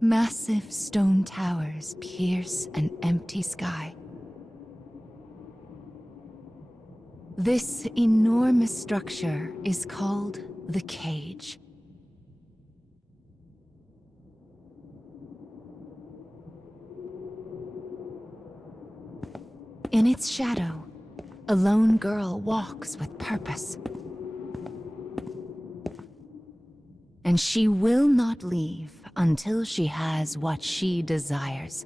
Massive stone towers pierce an empty sky. This enormous structure is called the Cage. In its shadow, a lone girl walks with purpose. And she will not leave until she has what she desires.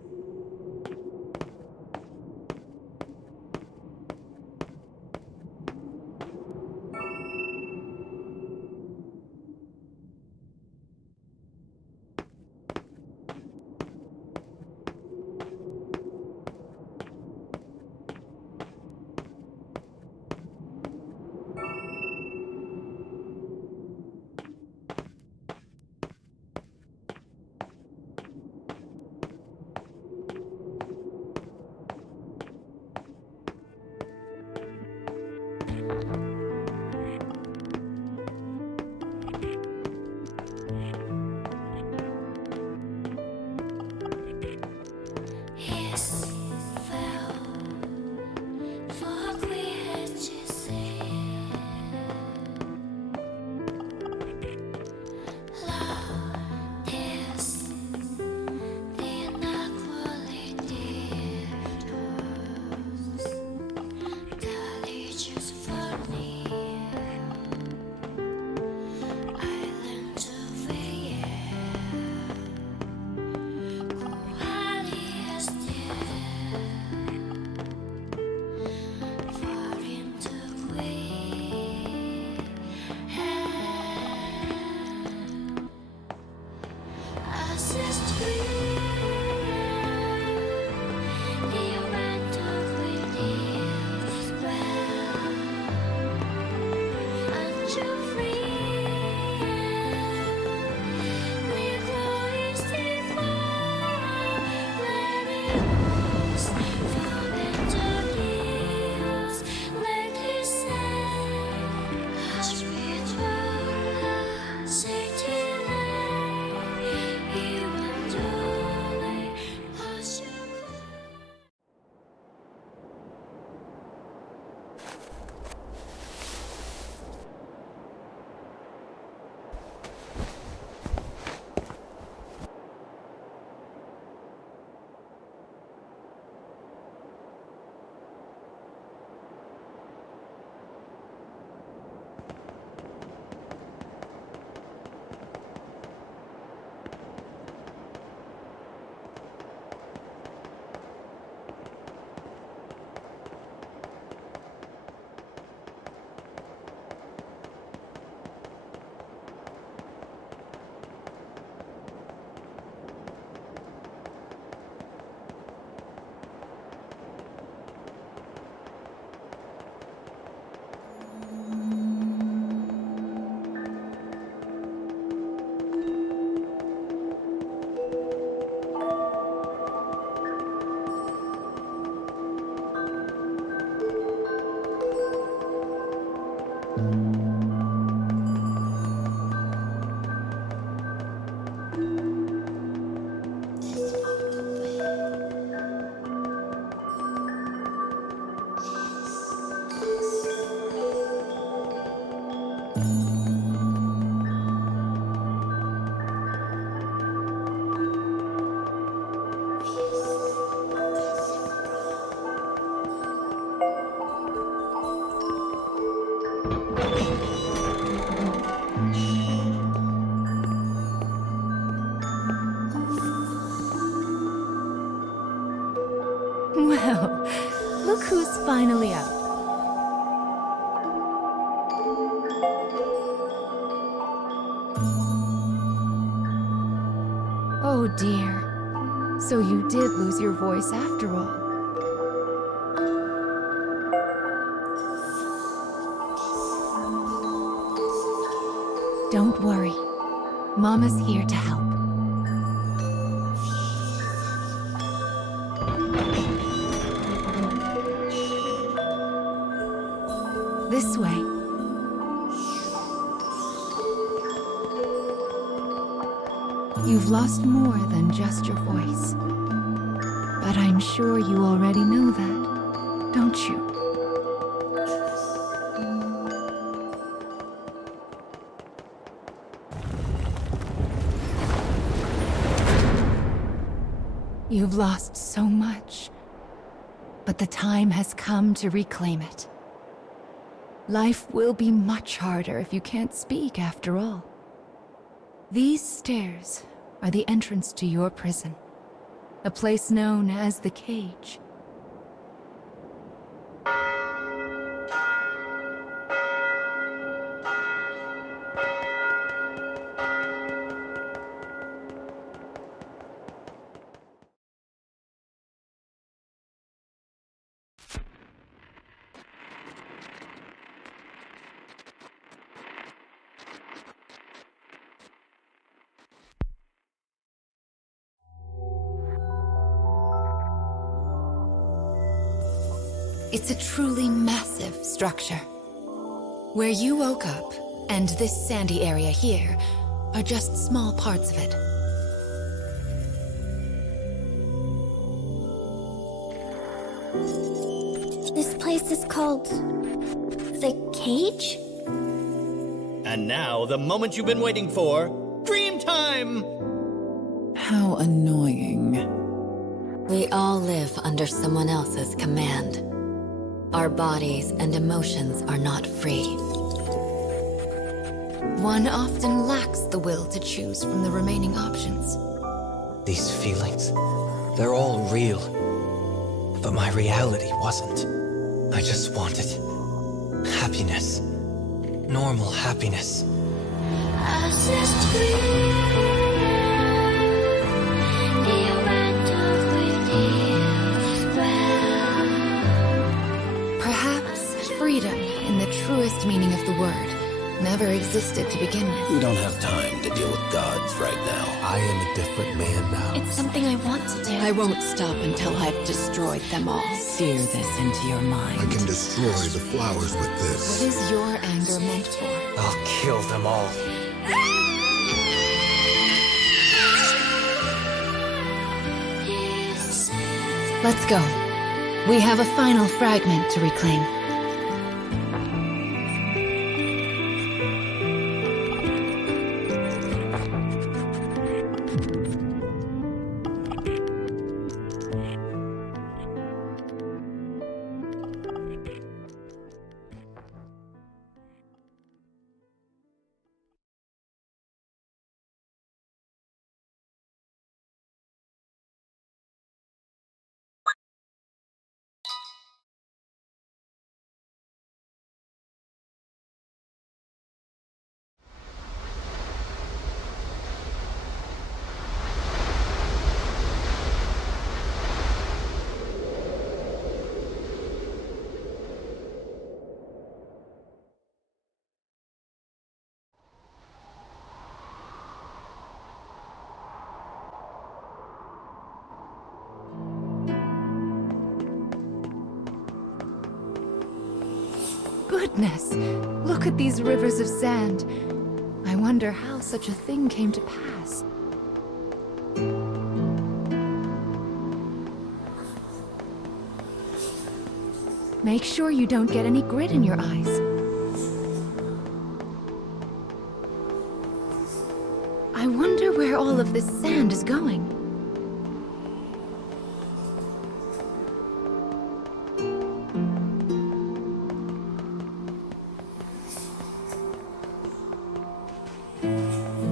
Well, look who's finally up. Oh dear. So you did lose your voice after all. Don't worry. Mama's here to help. This way. You've lost more than just your voice. But I'm sure you already know that, don't you? You've lost so much, but the time has come to reclaim it. Life will be much harder if you can't speak after all. These stairs are the entrance to your prison, a place known as the Cage. It's a truly massive structure. Where you woke up, and this sandy area here, are just small parts of it. This place is called... the Cage? And now, the moment you've been waiting for, dream time! How annoying. We all live under someone else's command. Our bodies and emotions are not free. One often lacks the will to choose from the remaining options. These feelings, they're all real. But my reality wasn't. I just wanted happiness. Normal happiness. Perhaps freedom, in the truest meaning of the word, never existed to begin with. We don't have time to deal with gods right now. I am a different man now. It's something I want to do. I won't stop until I've destroyed them all. Sear this into your mind. I can destroy the flowers with What this. is your anger meant for? I'll kill them all. Let's go. We have a final fragment to reclaim. Goodness! Look at these rivers of sand. I wonder how such a thing came to pass. Make sure you don't get any grit in your eyes. I wonder where all of this sand is going.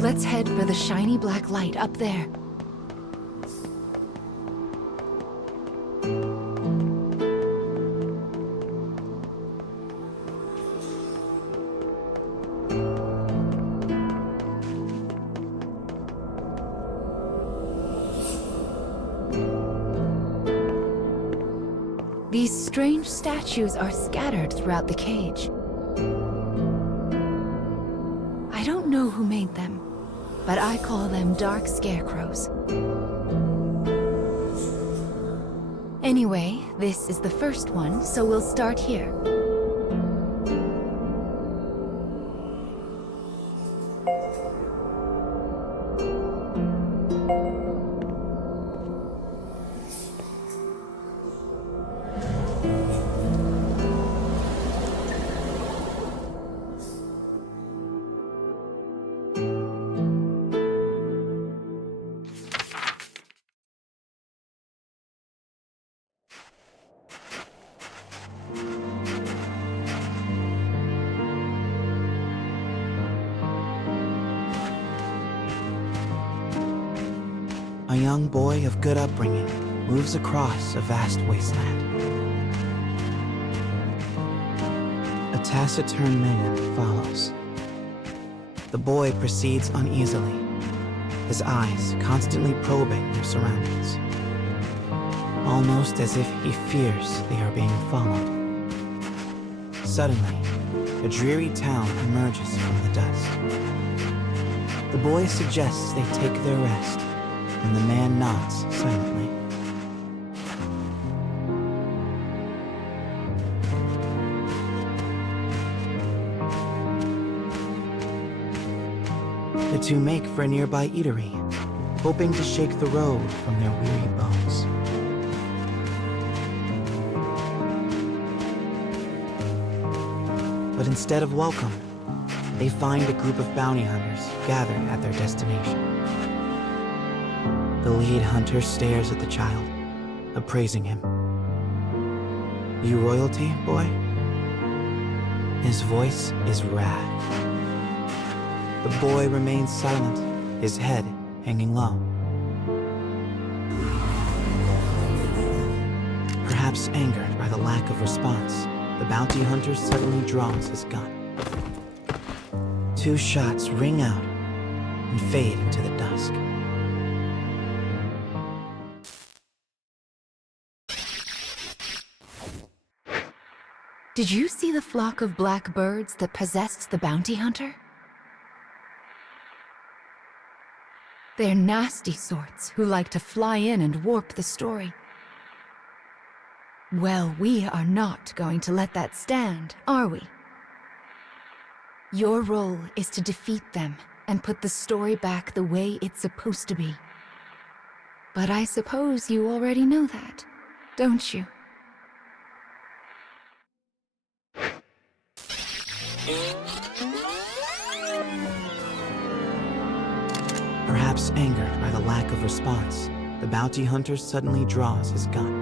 Let's head for the shiny black light up there. These strange statues are scattered throughout the cage. I don't know who made them, but I call them dark scarecrows. Anyway, this is the first one, so we'll start here. young boy of good upbringing moves across a vast wasteland. A taciturn man follows. The boy proceeds uneasily, his eyes constantly probing their surroundings, almost as if he fears they are being followed. Suddenly, a dreary town emerges from the dust. The boy suggests they take their rest, and the man nods silently. The two make for a nearby eatery, hoping to shake the road from their weary bones. But instead of welcome, they find a group of bounty hunters gathered at their destination. The lead hunter stares at the child, appraising him. "You royalty, boy?" His voice is wrath. The boy remains silent, his head hanging low. Perhaps angered by the lack of response, the bounty hunter suddenly draws his gun. 2 shots ring out and fade into the dusk. Did you see the flock of black birds that possessed the bounty hunter? They're nasty sorts who like to fly in and warp the story. Well, we are not going to let that stand, are we? Your role is to defeat them and put the story back the way it's supposed to be. But I suppose you already know that, don't you? Perhaps angered by the lack of response, the bounty hunter suddenly draws his gun.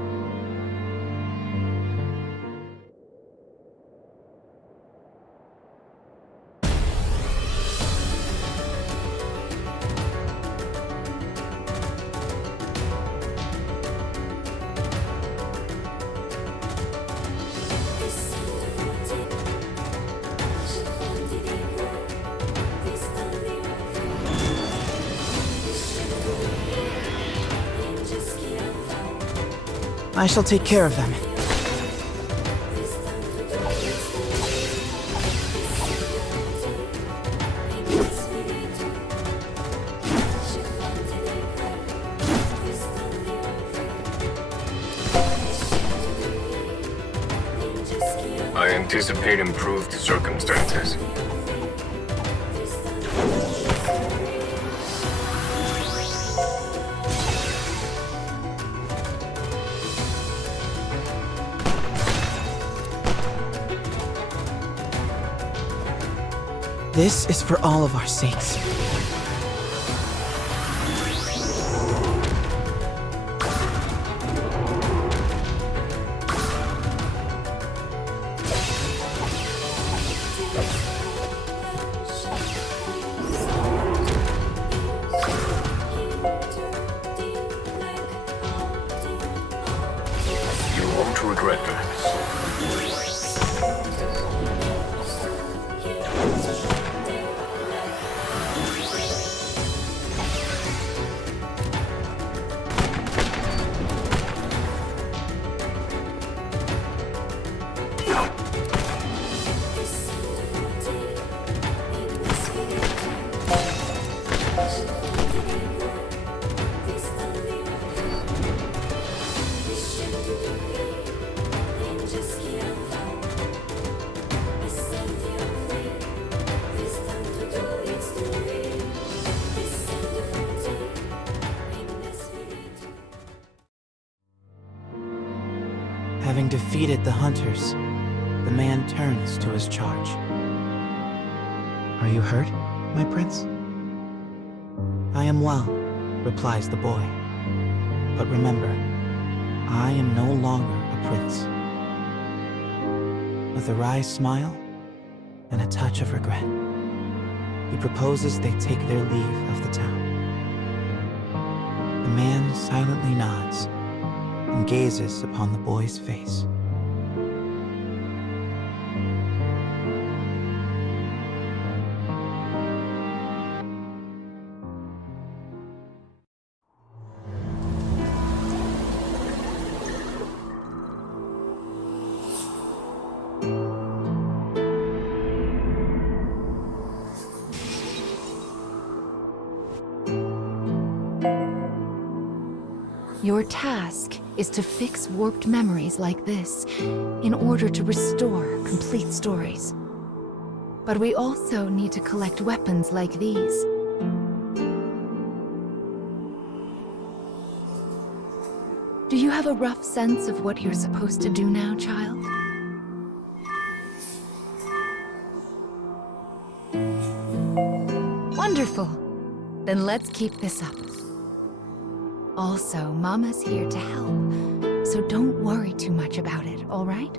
I shall take care of them. I anticipate improved circumstances. This is for all of our sakes. You won't regret that. Having defeated the hunters, the man turns to his charge. "Are you hurt, my prince?" "I am well," replies the boy. "But remember, I am no longer a prince." With a wry smile and a touch of regret, he proposes they take their leave of the town. The man silently nods and gazes upon the boy's face. Your task is to fix warped memories like this in order to restore complete stories. But we also need to collect weapons like these. Do you have a rough sense of what you're supposed to do now, child? Wonderful! Then let's keep this up. Also, Mama's here to help, so don't worry too much about it, all right?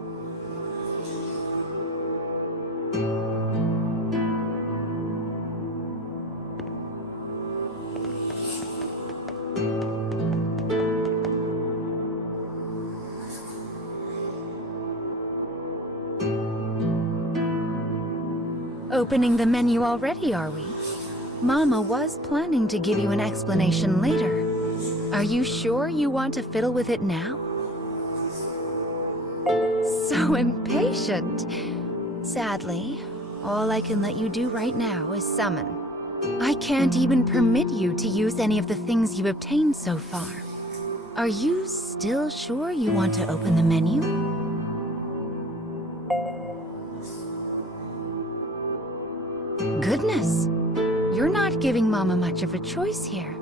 Opening the menu already, are we? Mama was planning to give you an explanation later. Are you sure you want to fiddle with it now? So impatient. Sadly, all I can let you do right now is summon. I can't even permit you to use any of the things you've obtained so far. Are you still sure you want to open the menu? Goodness, you're not giving Mama much of a choice here.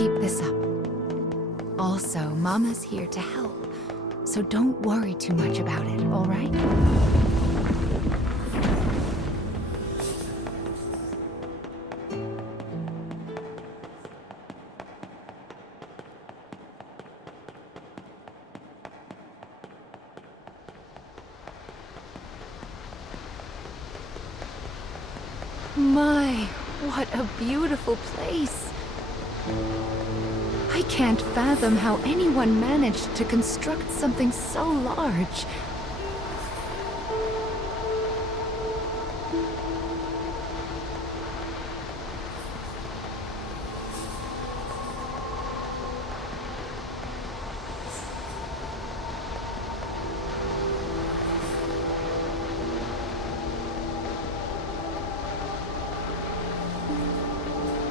Keep this up. Also, Mama's here to help, so don't worry too much about it, all right? My, what a beautiful place. I can't fathom how anyone managed to construct something so large.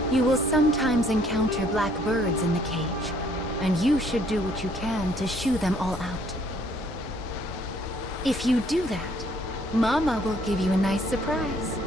You will sometimes encounter black birds in the cage, and you should do what you can to shoo them all out. If you do that, Mama will give you a nice surprise.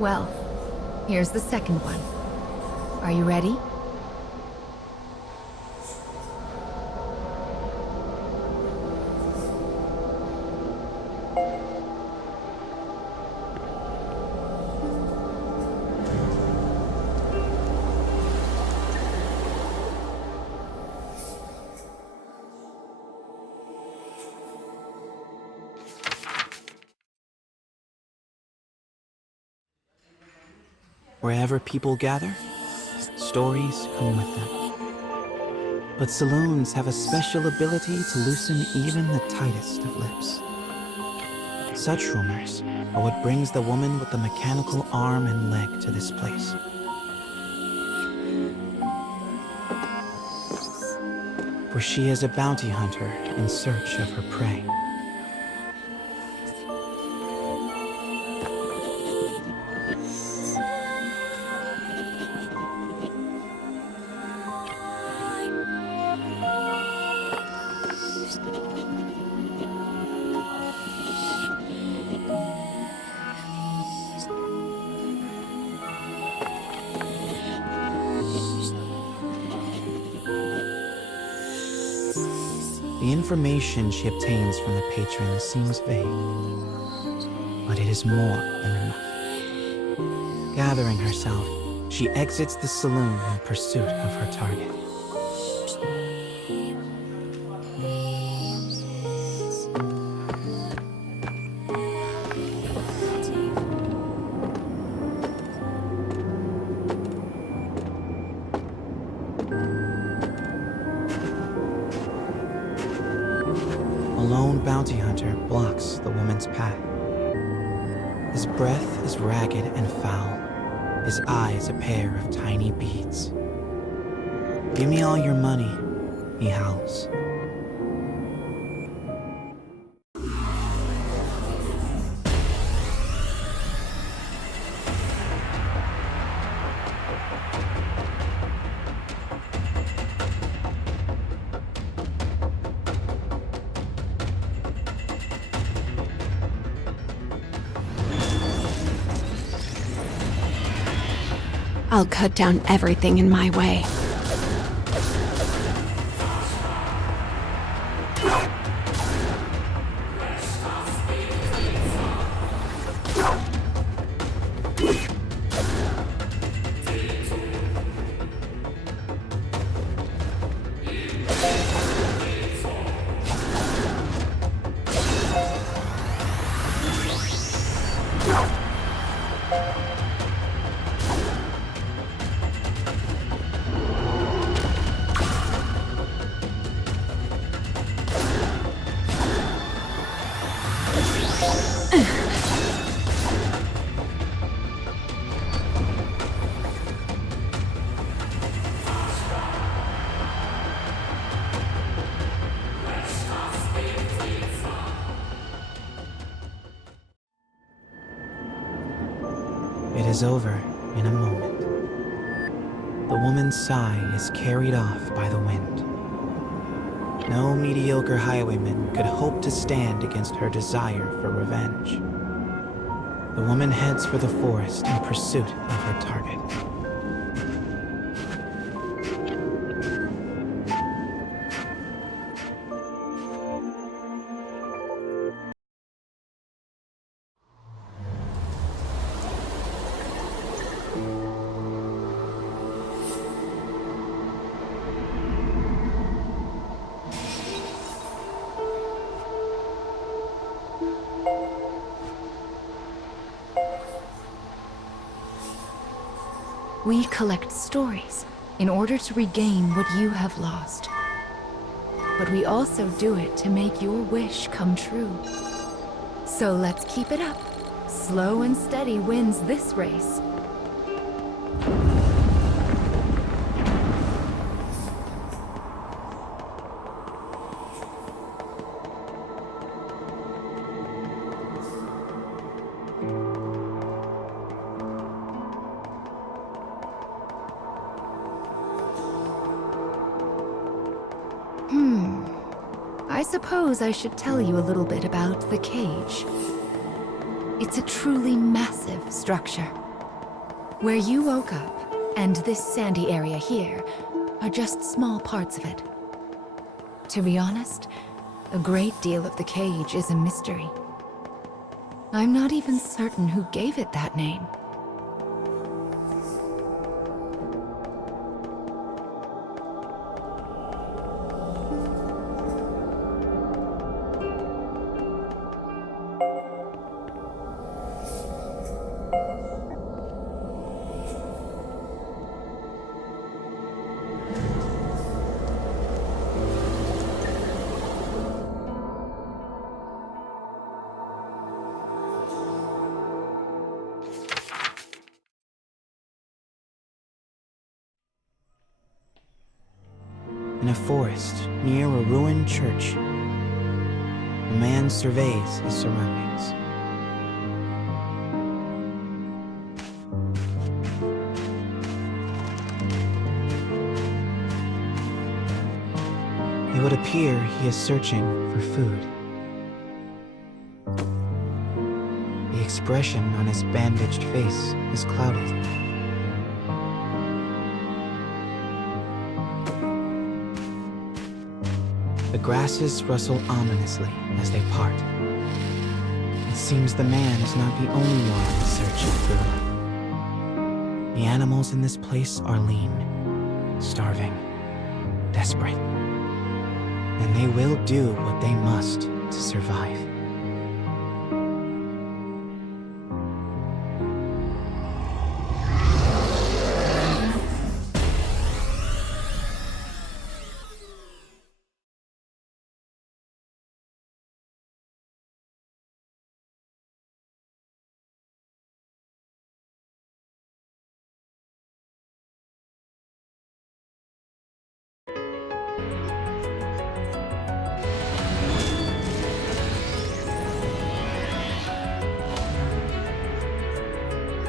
Well, here's the second one. Are you ready? Wherever people gather, stories come with them. But saloons have a special ability to loosen even the tightest of lips. Such rumors are what brings the woman with the mechanical arm and leg to this place. For she is a bounty hunter in search of her prey. The information she obtains from the patron seems vague, but it is more than enough. Gathering herself, she exits the saloon in pursuit of her target. A lone bounty hunter blocks the woman's path. His breath is ragged and foul, his eyes a pair of tiny beads. "Give me all your money," he howls. I'll cut down everything in my way. It is over in a moment. The woman's sigh is carried off by the wind. No mediocre highwayman could hope to stand against her desire for revenge. The woman heads for the forest in pursuit of her target. We collect stories in order to regain what you have lost. But we also do it to make your wish come true. So let's keep it up. Slow and steady wins this race. I suppose I should tell you a little bit about the cage. It's a truly massive structure. Where you woke up, and this sandy area here, are just small parts of it. To be honest, a great deal of the cage is a mystery. I'm not even certain who gave it that name. In a forest near a ruined church, a man surveys his surroundings. It would appear he is searching for food. The expression on his bandaged face is clouded. The grasses rustle ominously as they part. It seems the man is not the only one in search of food. The animals in this place are lean, starving, desperate. And they will do what they must to survive.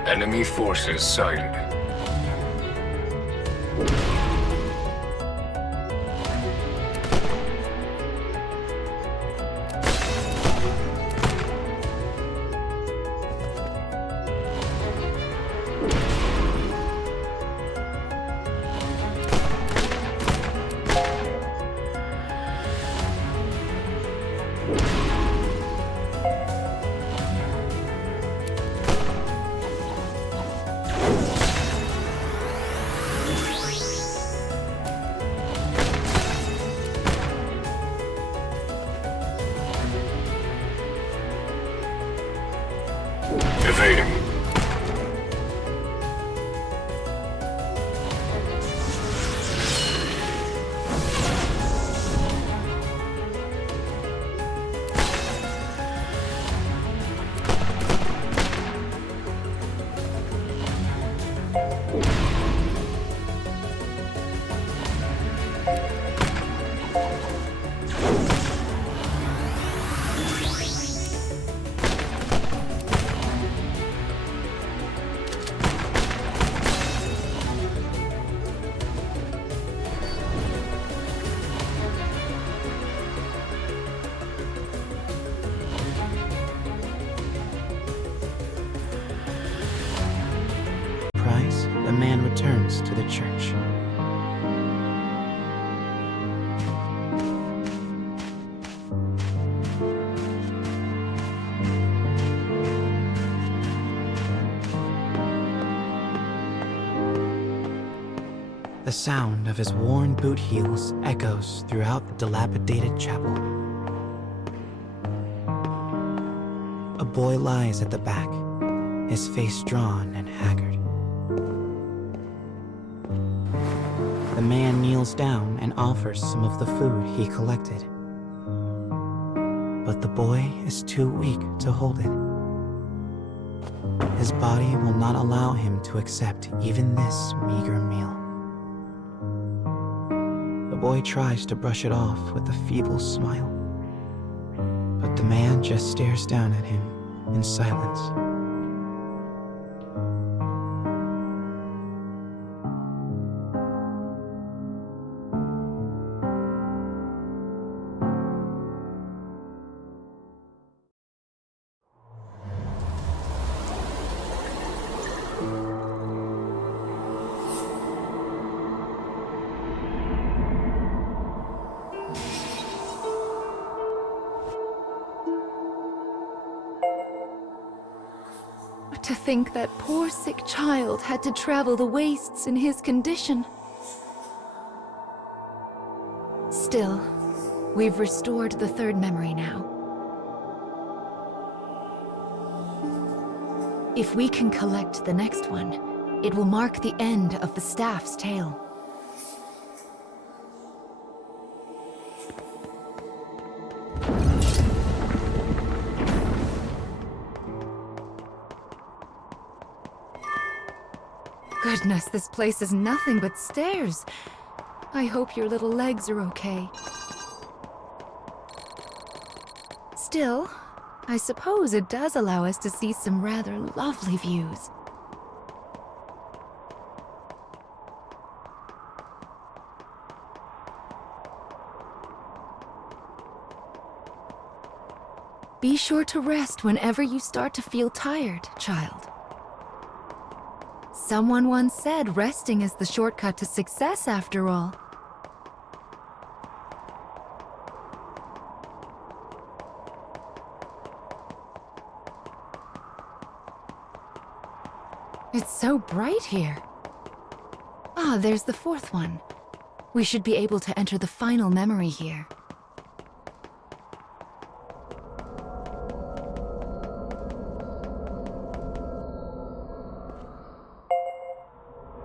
Enemy forces sighted. Evading. returns to the church. The sound of his worn boot heels echoes throughout the dilapidated chapel. A boy lies at the back, his face drawn and haggard. The man kneels down and offers some of the food he collected. But the boy is too weak to hold it. His body will not allow him to accept even this meager meal. The boy tries to brush it off with a feeble smile, but the man just stares down at him in silence. To think that poor sick child had to travel the wastes in his condition. Still, we've restored the third memory now. If we can collect the next one, it will mark the end of the staff's tale. Goodness, this place is nothing but stairs. I hope your little legs are okay. Still, I suppose it does allow us to see some rather lovely views. Be sure to rest whenever you start to feel tired, child. Someone once said resting is the shortcut to success, after all. It's so bright here. Ah, there's the fourth one. We should be able to enter the final memory here.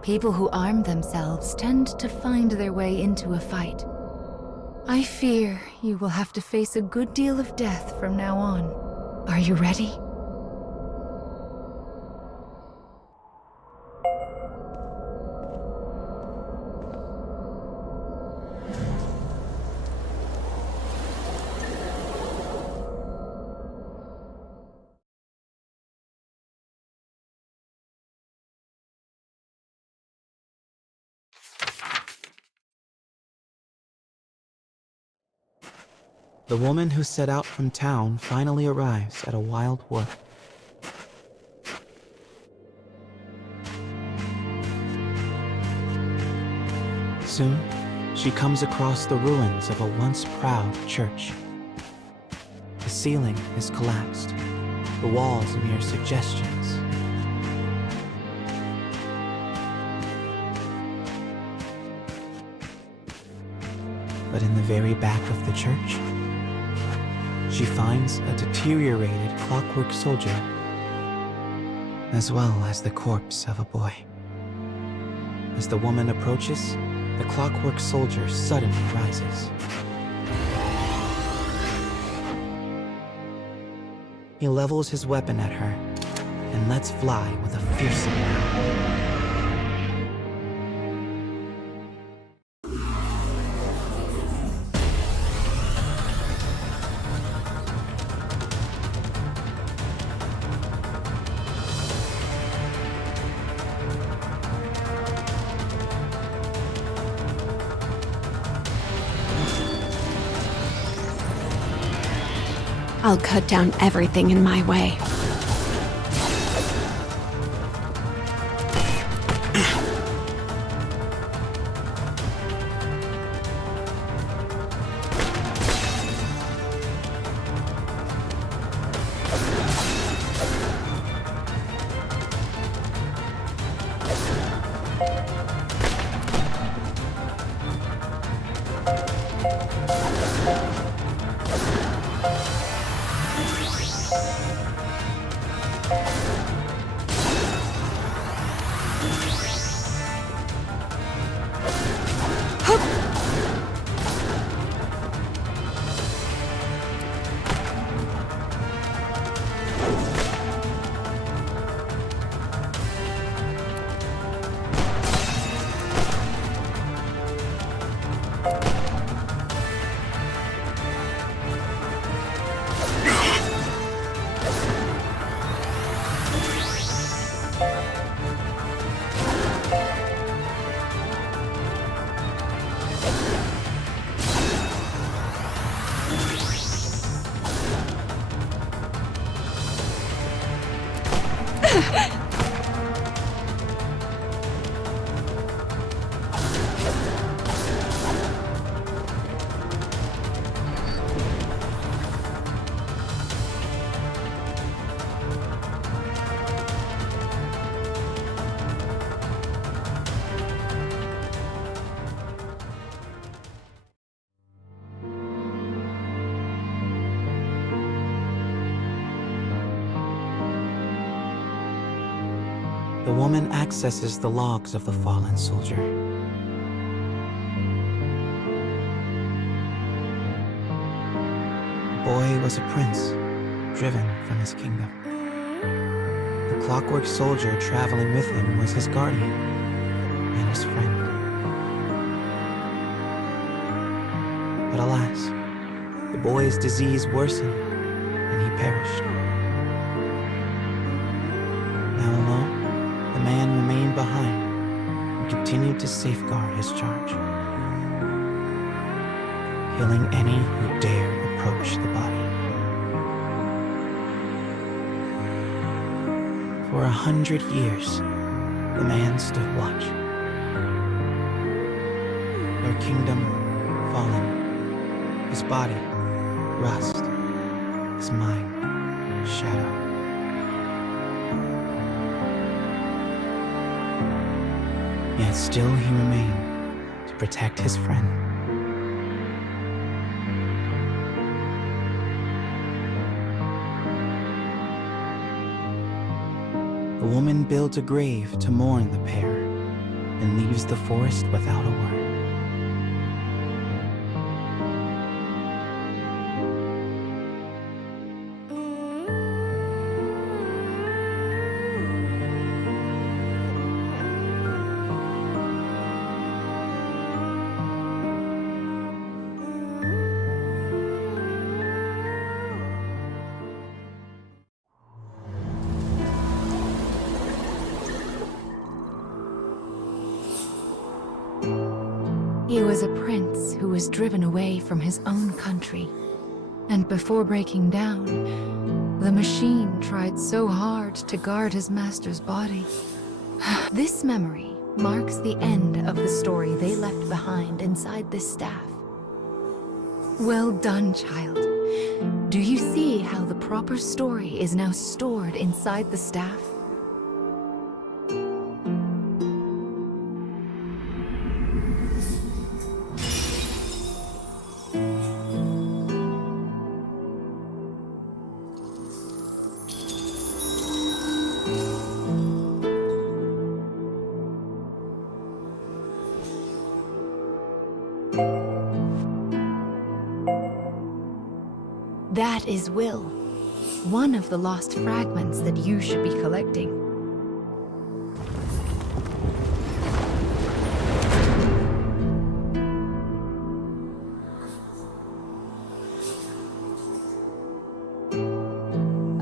People who arm themselves tend to find their way into a fight. I fear you will have to face a good deal of death from now on. Are you ready? The woman who set out from town finally arrives at a wild wood. Soon, she comes across the ruins of a once proud church. The ceiling is collapsed, the walls mere suggestions. But in the very back of the church, she finds a deteriorated clockwork soldier, as well as the corpse of a boy. As the woman approaches, the clockwork soldier suddenly rises. He levels his weapon at her and lets fly with a fearsome howl. I'll cut down everything in my way. The woman accesses the logs of the fallen soldier. The boy was a prince, driven from his kingdom. The clockwork soldier traveling with him was his guardian and his friend. But alas, the boy's disease worsened and he perished. Now alone, the man remained behind and continued to safeguard his charge, killing any who dared approach the body. For 100 years, the man stood watch. Their kingdom fallen, his body rust, his mind shadow. Yet still he remained to protect his friend. The woman builds a grave to mourn the pair and leaves the forest without a word. He was a prince who was driven away from his own country. And before breaking down, the machine tried so hard to guard his master's body. This memory marks the end of the story they left behind inside this staff. Well done, child. Do you see how the proper story is now stored inside the staff? That is Will, one of the lost fragments that you should be collecting.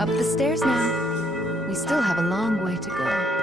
Up the stairs now. We still have a long way to go.